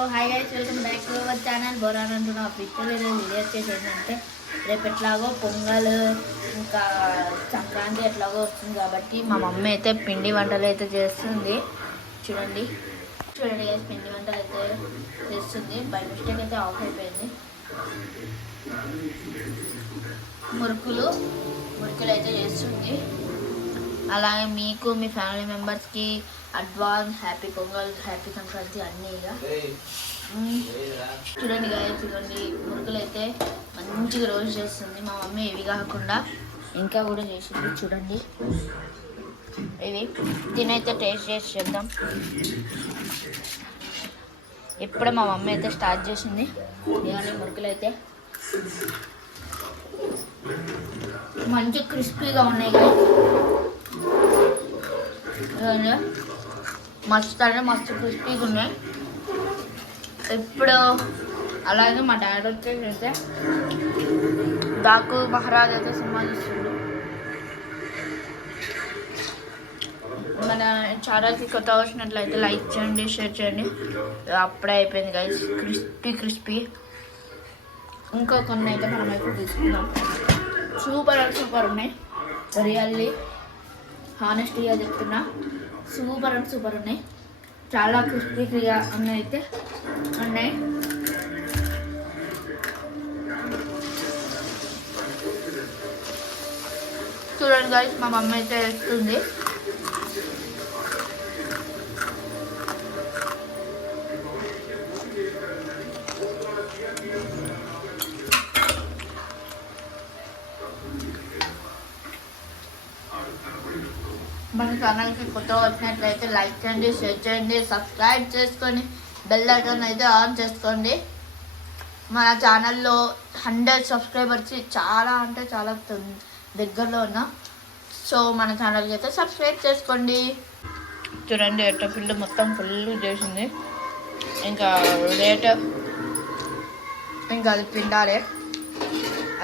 Hi guys, welcome back to our channel. Boron అంటున్నా picture video వచ్చేసి ఏంటంటే రేపు ఎట్లాగో పొంగల్ ఇంకా సంక్రాంతి ఎట్లాగో వస్తుంది కాబట్టి మా మమ్మీ అయితే పిండి వంటలు అయితే చేస్తుంది. చూడండి గైస్, పిండి వంటలు అయితే చేస్తుంది. బై మిస్టేక్ అయితే ఆఫ్ అయిపోయింది. మురుకులు అయితే చేస్తుంది. అలాగే మీకు మీ ఫ్యామిలీ మెంబర్స్కి advance happy pongal, happy Sankranti అన్నీ. ఇక చూడండి గాయస్, ఇవ్వండి మురుకులు అయితే మంచిగా రోజు చేస్తుంది మా మమ్మీ. ఇవి కాకుండా ఇంకా కూడా చేసింది. చూడండి ఇవి దీనైతే టేస్ట్ చేసి చేద్దాం. ఇప్పుడే మా మమ్మీ అయితే స్టార్ట్ చేసింది. ఇవన్నీ మురుకులు అయితే మంచి క్రిస్పీగా ఉన్నాయి కదా, మస్తు అంటే మస్తు క్రిస్పీగా ఉన్నాయి. ఇప్పుడు అలాగే మా డాడీ వచ్చేసి డాకు మహారాజ్ అయితే సినిమా చూస్తుండ్రు. మన ఛానల్కి కొత్త వచ్చినట్లయితే లైక్ చేయండి, షేర్ చేయండి. అప్పుడే అయిపోయింది గైస్, క్రిస్పీ. ఇంకా కొన్ని అయితే మనం అయితే తీసుకుందాం. సూపర్ ఉన్నాయి. రియల్లీ హానెస్టీగా చెప్తున్నా, సూపర్ ఉన్నాయి. చాలా క్రిస్పీగా ఉన్నాయి. చూడండి గైస్, మా మమ్మీ అయితే వేస్తుంది. మన ఛానల్కి కొత్త వచ్చినట్లయితే లైక్ చేయండి, షేర్ చేయండి, సబ్స్క్రైబ్ చేసుకొని బెల్ ఐకాన్ అయితే ఆన్ చేసుకోండి. మన ఛానల్లో 100 సబ్స్క్రైబర్స్ చాలా అంటే చాలా దగ్గరలో ఉన్నా. సో మన ఛానల్కి అయితే సబ్స్క్రైబ్ చేసుకోండి. చూడండి ఎట్ట ఫీల్డ్ మొత్తం ఫుల్ చేసింది. ఇంకా రేట్ ఇంకా అది పిండాలి.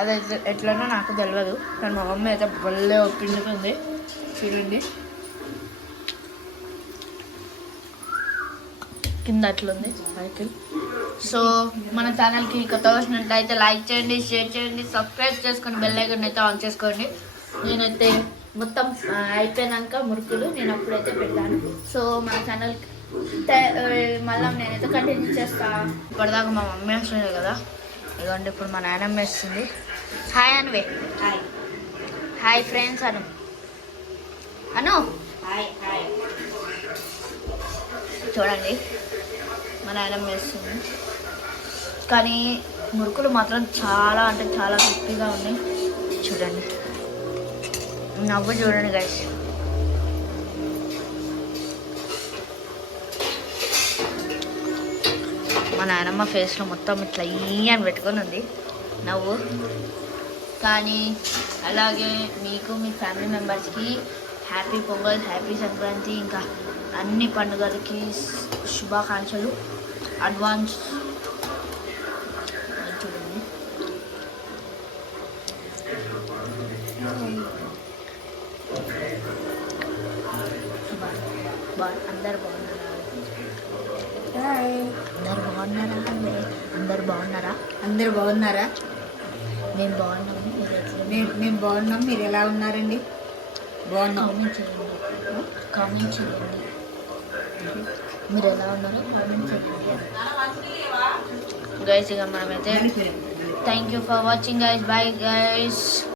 అది ఎట్లనో నాకు తెలియదు, కానీ మా మమ్మీ అయితే భలే పిండుతుంది. చూడండి కింద అట్లుంది సైకిల్. సో మన ఛానల్కి కొత్త వచ్చినట్లయితే లైక్ చేయండి, షేర్ చేయండి, సబ్స్క్రైబ్ చేసుకొని బెల్ ఐకాన్ అయితే ఆన్ చేసుకోండి. నేనైతే మొత్తం అయిపోయినాక మురుకులు నేను అప్పుడైతే పెడతాను. సో మన ఛానల్కి మళ్ళీ నేనైతే కంటిన్యూ చేస్తాను. ఇప్పటిదాకా మా మమ్మీ వస్తుంది కదా, ఇదిగోండి ఇప్పుడు మా నాయనమ్మ వేస్తుంది. హాయ్ అనివే, హాయ్ ఫ్రెండ్స్ అను హాయ్. చూడండి మా నాయనమ్మ వేస్తుంది. కానీ మురుకులు మాత్రం చాలా అంటే చాలా గట్టిగా ఉన్నాయి. చూడండి నవ్వు చూడండి గైస్. మా నాయనమ్మ ఫేస్లో మొత్తం ఇట్లా అని పెట్టుకొని ఉంది నవ్వు. కానీ అలాగే మీకు మీ ఫ్యామిలీ మెంబర్స్కి హ్యాపీ పొంగల్, హ్యాపీ సంక్రాంతి, ఇంకా అన్ని పండుగలకి శుభాకాంక్షలు అడ్వాన్స్. చూడండి అందరు బాగున్నారా? మేము బాగున్నాం. మీరు ఎలా ఉన్నారండి? బాగున్నాం. కామెంట్ చేయండి మీరు ఎలా ఉన్నారో కామెంట్ చేయండి గైస్. ఇక మనమైతే thank you for watching guys. Bye guys.